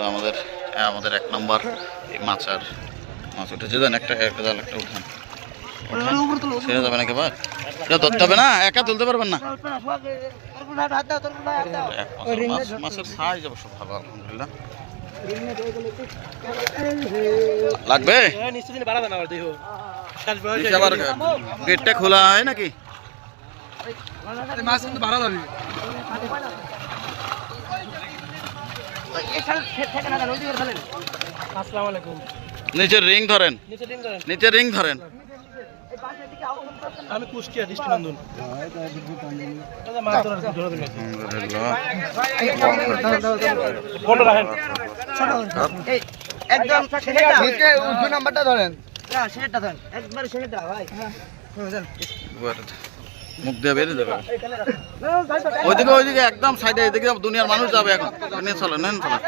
হলো আমাদের আমাদের 1 নম্বর এই মাছ উঠেছে। দেন একটা জাল একটা উঠান, ছেড়ে যাবে নাকি ভাই? এটা ধরতে হবে না, একা তুলতে পারবেন না। মাছের সাইজ অবশ্য ভালো, আলহামদুলিল্লাহ। লাগবে আবার গেটটা খোলা হয় নাকি? মাছ কিন্তু ভাড়া যাবে। আসসালামু আলাইকুম। নিচের রিং ধরেন, নিচের রিং ধরেন। আমি কুষ্টিয়া দৃষ্টিনন্দন। একদম নাম্বারটা ধরেন, সেটা ধরেন একবার, সেটা ভাই মুখ দিয়ে বেরিয়ে যাবে। ওইদিকে একদম সাইডে, এদিকে দুনিয়ার মানুষ যাবে এখন। নিয়ে চলো, নেন চলো।